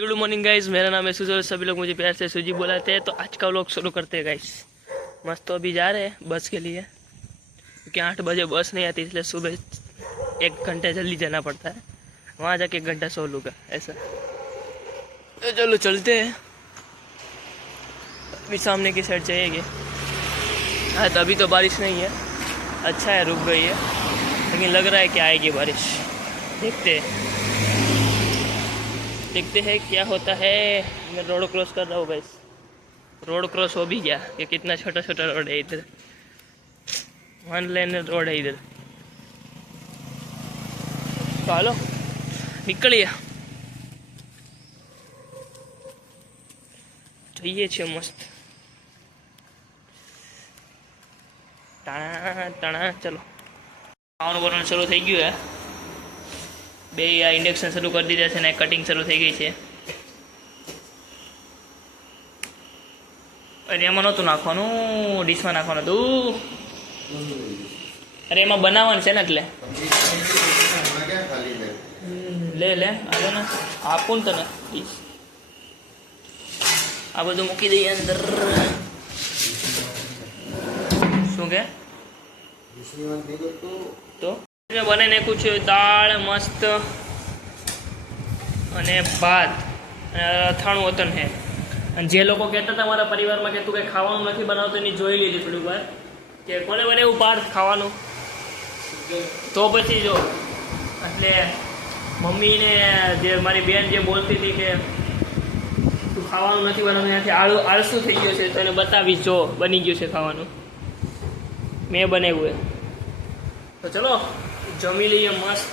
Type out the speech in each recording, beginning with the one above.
Good morning guys, मेरा नाम है सुजल, सभी लोग मुझे प्यार से सुजी बुलाते हैं। तो आज का व्लॉग शुरू करते हैं गाइस। मस्त तो अभी जा रहे हैं बस के लिए, क्योंकि 8 बजे बस नहीं आती, इसलिए सुबह 1 घंटा जल्दी जाना पड़ता है। वहाँ जाके 1 घंटा सो लूँगा ऐसा। तो चलो चलते हैं, अभी सामने की साइड जाएंगे। हाँ तो अभी तो बारिश नहीं है, अच्छा है रुक गई है, लेकिन लग रहा है कि आएगी बारिश। देखते हैं क्या होता है। मैं रोड क्रॉस कर रहा हूँ गाइस, रोड क्रॉस हो भी गया कि कितना छोटा छोटा रोड है इधर, 1 लेन रोड है इधर। तो हालो निकलिए, જઈએ છીએ મસ્ત टाणा टाणा। चलो ખાવાનું બનાવવાનું શરૂ થઈ ગયું હે, બે આ ઇન્ડક્શન શરૂ કરી દીધા છે ને કટિંગ શરૂ થઈ ગઈ છે। અરે એમાં નહોતું નાખવાનું, ડીશમાં નાખવાનું હતું। અરે એમાં બનાવવાનું છે ને એટલે લે લે આવે ને, આપું ને તને ડીશ। આ બધું મૂકી દઈએ અંદર। શું કે તો મેં બનાવી નાખ્યું છે દાળ મસ્ત અને ભાત અને અથાણું વતન છે। અને જે લોકો કહેતા હતા મારા પરિવારમાં કે તું કંઈ ખાવાનું નથી બનાવતો, એની જોઈ લીધી થોડીક વાર કે કોને બને એવું પાર્થ ખાવાનું। તો પછી જો એટલે મમ્મીને જે મારી બેન જે બોલતી હતી કે તું ખાવાનું નથી બનાવતું, ત્યાંથી આળસું થઈ ગયો છે, તો એને બતાવીશ જો બની ગયું છે ખાવાનું, મેં બનાવ્યું એ। તો ચલો જમી લઈએ મસ્ત।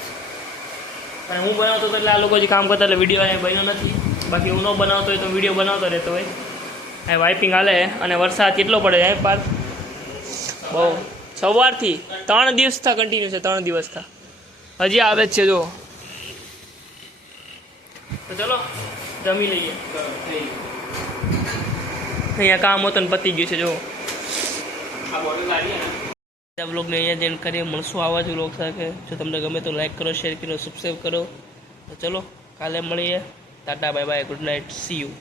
અને હું બનાવતો હતો એટલે આ લોકો જે કામ કરતા એટલે વિડીયો અહીંયા બન્યો નથી, બાકી હું ન બનાવતો હોય તો વિડીયો બનાવતો રહેતો હોય। અહીં વાઇપિંગ હાલે અને વરસાદ કેટલો પડે છે પાર્થ, બહુ સવારથી 3 દિવસ થા કન્ટિન્યુ છે, 3 દિવસ થા હજી આવે જ છે જો। તો ચલો જમી લઈએ। અહીંયા કામ હોતું ને પતી ગયું છે જો। બ્લોગને અહીંયા જેન્ડ કરીએ, મળશું આવા જ બ્લોગ સાથે। જો તમને ગમે તો લાઈક કરો, શેર કરો, સબસ્ક્રાઈબ કરો। તો ચલો કાલે મળીએ, Tata bye bye, good night, C you.